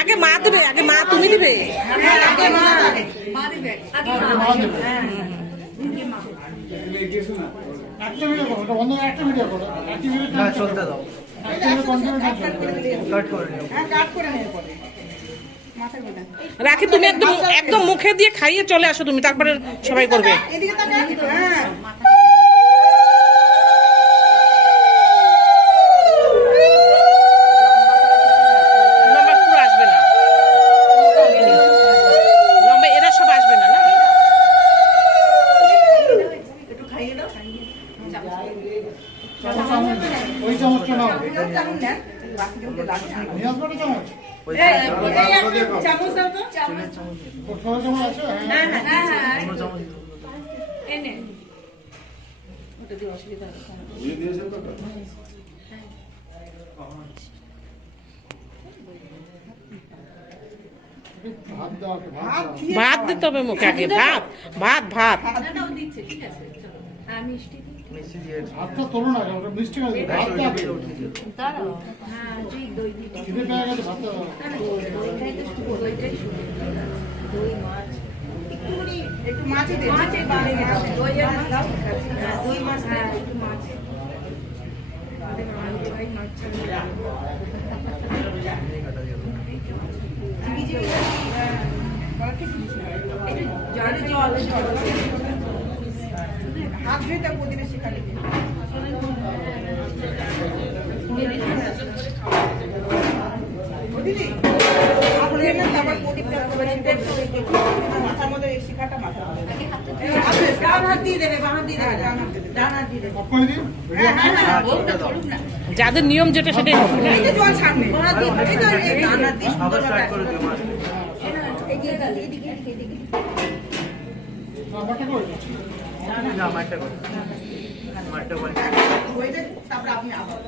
আগে মা দেবে, আগে মা তুমি দিবে। রাখি তুমি একদম একদম মুখে দিয়ে খাইয়ে চলে আসো তুমি, তারপরে সবাই করবে। ভাত দিতে হবে মুখে আগে, ভাত ভাত ভাত। হাত ধুইতে প্রতিবেশী খালি মাথার মধ্যে এই শিখাটা মাথা যাদের নিয়ম যেটা সেটাই হবে। জল সামনে তারপরে আপনি আবার